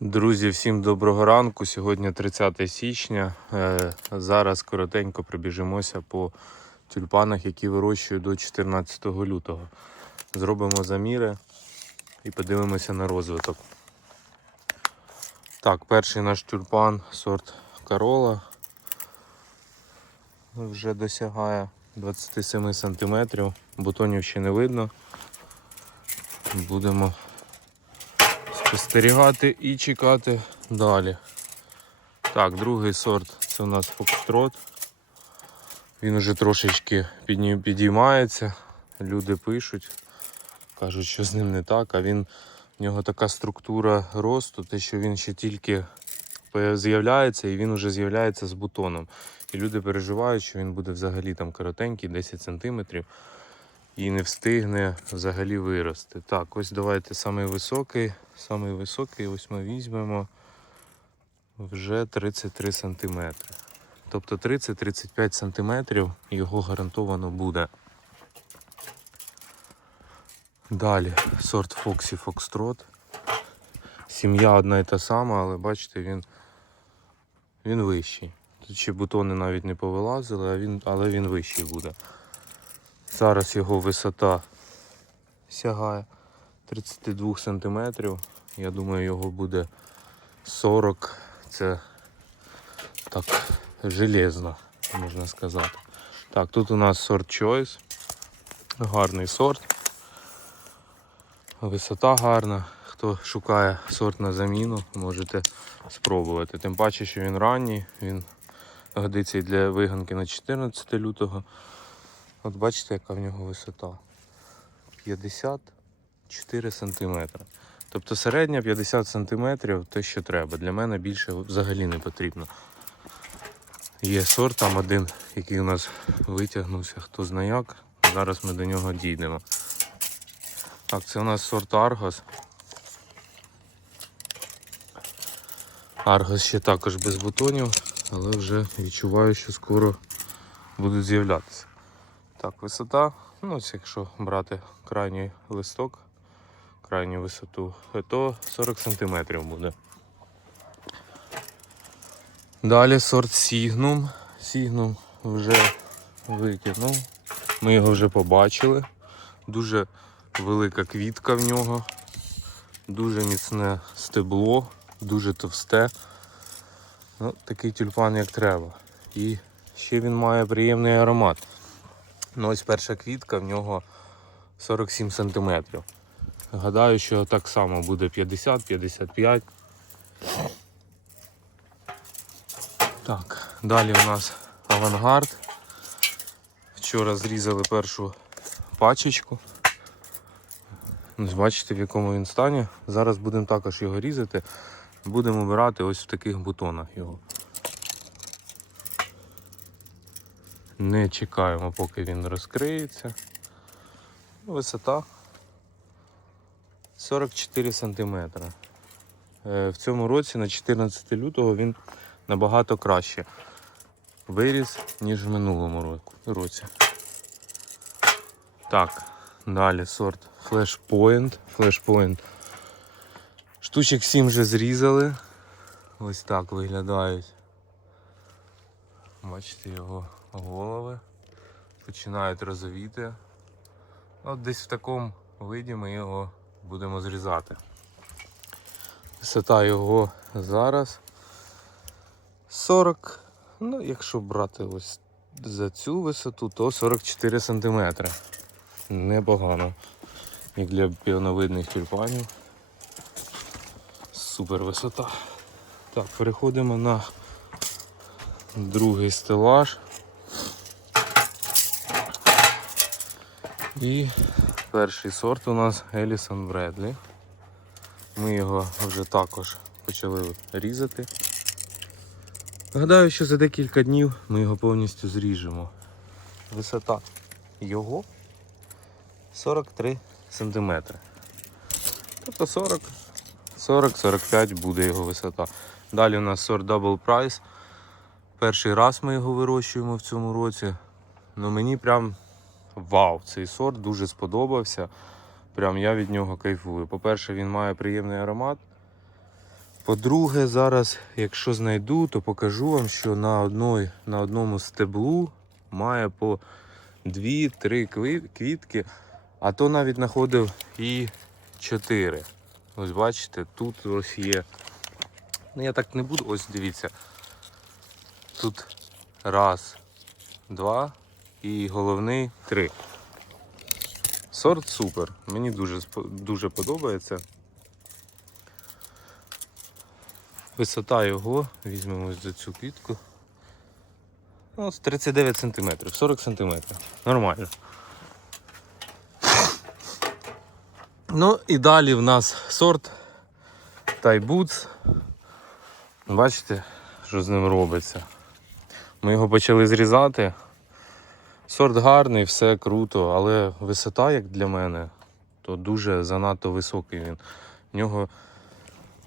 Друзі, всім доброго ранку. Сьогодні 30 січня. Е, Зараз коротенько пробіжимося по тюльпанах, які вирощую до 14 лютого. Зробимо заміри і подивимося на розвиток. Так, перший наш тюльпан сорт Карола вже досягає 27 см. Бутонів ще не видно. Будемо спостерігати і чекати далі. Так, другий сорт це у нас фокстрот. Він уже трошечки підіймається. Люди пишуть, кажуть, що з ним не так, а він в нього така структура росту, те, що він ще тільки з'являється і він вже з'являється з бутоном. І люди переживають, що він буде взагалі там коротенький, 10 сантиметрів і не встигне взагалі вирости. Так, ось давайте самий високий. Самий високий, ось ми візьмемо вже 33 см. Тобто 30-35 см його гарантовано буде. Далі сорт Фоксі Фокстрот. Сім'я одна і та сама, але бачите, він, він вищий. Тут ще бутони навіть не повилазили, а він, але він вищий буде. Зараз його висота сягає 32 см. Я думаю, його буде 40. Це так железно, можна сказати. Так, тут у нас сорт Choice. Гарний сорт. Висота гарна. Хто шукає сорт на заміну, можете спробувати. Тим паче, що він ранній, він годиться і для виганки на 14 лютого. От бачите, яка в нього висота. 54 см. Тобто середня 50 см те, що треба. Для мене більше взагалі не потрібно. Є сорт там один, який у нас витягнувся, хто знає як. Зараз ми до нього дійдемо. Так, це у нас сорт Аргос. Аргос ще також без бутонів, але вже відчуваю, що скоро будуть з'являтися. Так, висота, ну ось якщо брати крайній листок, крайню висоту, то 40 см буде. Далі сорт Сігнум. Сігнум вже викинув. Ми його вже побачили. Дуже велика квітка в нього, дуже міцне стебло, дуже товсте. Ну, такий тюльпан як треба. І ще він має приємний аромат. Ну ось перша квітка в нього 47 см. Гадаю, що так само буде 50-55. Так, далі у нас авангард. Вчора зрізали першу пачечку. Ось бачите, в якому він стані. Зараз будемо також його різати. Будемо обирати ось в таких бутонах його. Не чекаємо, поки він розкриється. Висота 44 см. В цьому році на 14 лютого він набагато краще виріс, ніж в минулому році. Так, далі сорт Flashpoint. Flashpoint. Штучок 7 вже зрізали. Ось так виглядають. Бачите його голови. Починають розовіти. От десь в такому виді ми його будемо зрізати. Висота його зараз 40. Ну, якщо брати ось за цю висоту, то 44 см. Непогано. Як для піоновидних тюльпанів. Супер висота. Так, переходимо на другий стелаж. І перший сорт у нас Елісон Бредлі. Ми його вже також почали різати. Гадаю, що за декілька днів ми його повністю зріжемо. Висота його 43 см. Тобто 40 40-45 буде його висота. Далі у нас сорт Double Price. Перший раз ми його вирощуємо в цьому році. Ну мені прям вау, цей сорт дуже сподобався. Прям я від нього кайфую. По-перше, він має приємний аромат. По-друге, зараз, якщо знайду, то покажу вам, що на, одной, на одному стеблу має по 2-3 квітки, а то навіть знаходив і 4. Ось бачите, тут ось є. Ну я так не буду, ось дивіться. Тут раз, два і головний три. Сорт супер. Мені дуже, дуже подобається. Висота його, візьмемо за цю квітку. Ну, ось 39 см, 40 см. Нормально. Ну і далі в нас сорт Boots. Бачите, що з ним робиться. Ми його почали зрізати. Сорт гарний, все круто, але висота, як для мене, то дуже занадто високий він. В нього,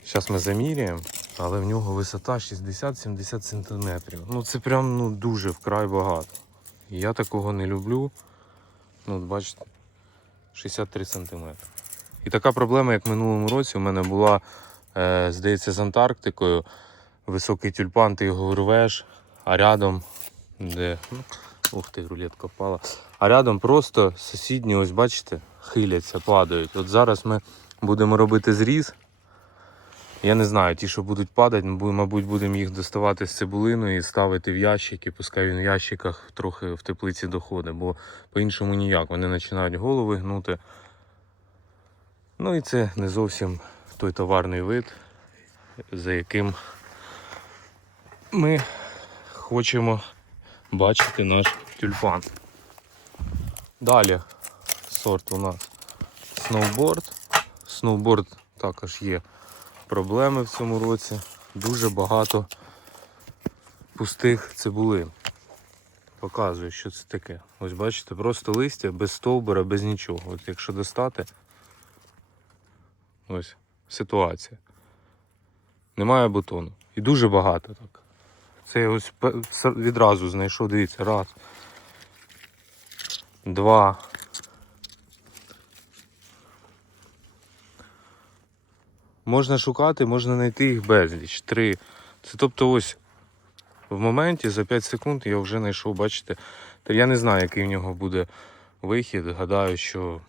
зараз ми заміряємо, але в нього висота 60-70 см. Ну це прям ну, дуже вкрай багато. Я такого не люблю. Ну, бачите, 63 см. І така проблема, як в минулому році, у мене була, е, здається, з Антарктикою. Високий тюльпан, ти його рвеш, а рядом, де. Ух ти, рулетка впала. А рядом просто сусідні, ось бачите, хиляться, падають. От зараз ми будемо робити зріз. Я не знаю, ті, що будуть падати, мабуть, будемо їх доставати з цибулиною і ставити в ящики, пускай він в ящиках трохи в теплиці доходить, бо по-іншому ніяк. Вони починають голови гнути. Ну і це не зовсім той товарний вид, за яким ми хочемо бачити наш тюльпан. Далі сорт у нас сноуборд. Сноуборд також є проблеми в цьому році. Дуже багато пустих цибулин. Показую, що це таке. Ось бачите, просто листя без стовбура, без нічого. От якщо достати, ось ситуація. Немає бутону. І дуже багато так. Це я ось відразу знайшов, дивіться, раз. Два. Можна шукати, можна знайти їх безліч. Три. Це тобто ось в моменті за 5 секунд я вже знайшов, бачите. Та я не знаю, який в нього буде вихід. Гадаю, що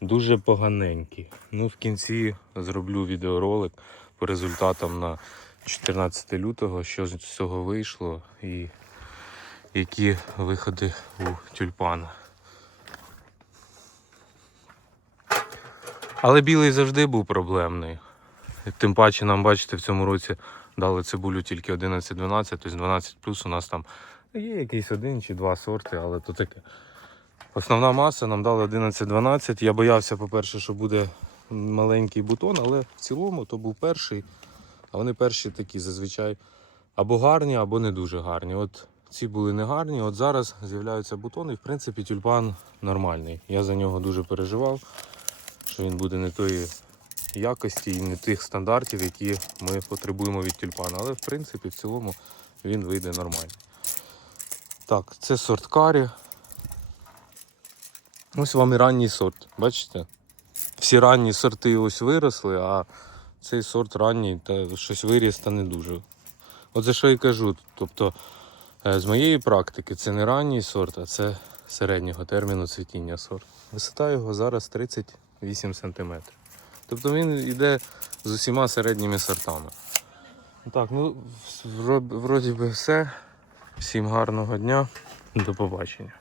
дуже поганенький. Ну, в кінці зроблю відеоролик по результатам на 14 лютого, що з цього вийшло і які виходи у тюльпана. Але білий завжди був проблемний. Тим паче нам, бачите, в цьому році дали цибулю тільки 11-12, тобто 12 плюс у нас там є якийсь один чи два сорти, але то таке. Основна маса нам дали 11-12. Я боявся, по-перше, що буде маленький бутон, але в цілому то був перший. А вони перші такі зазвичай або гарні, або не дуже гарні. От ці були не гарні, от зараз з'являються бутони, в принципі тюльпан нормальний. Я за нього дуже переживав, що він буде не тої якості і не тих стандартів, які ми потребуємо від тюльпана. Але в принципі в цілому він вийде нормально. Так, це сорт карі. Ось вам і ранній сорт. Бачите? Всі ранні сорти ось виросли, а цей сорт ранній та щось виріс та не дуже. От за що і кажу. Тобто, е, з моєї практики, це не ранній сорт, а це середнього терміну цвітіння сорт. Висота його зараз 38 см. Тобто він йде з усіма середніми сортами. Так, ну вроді би все. Всім гарного дня. До побачення.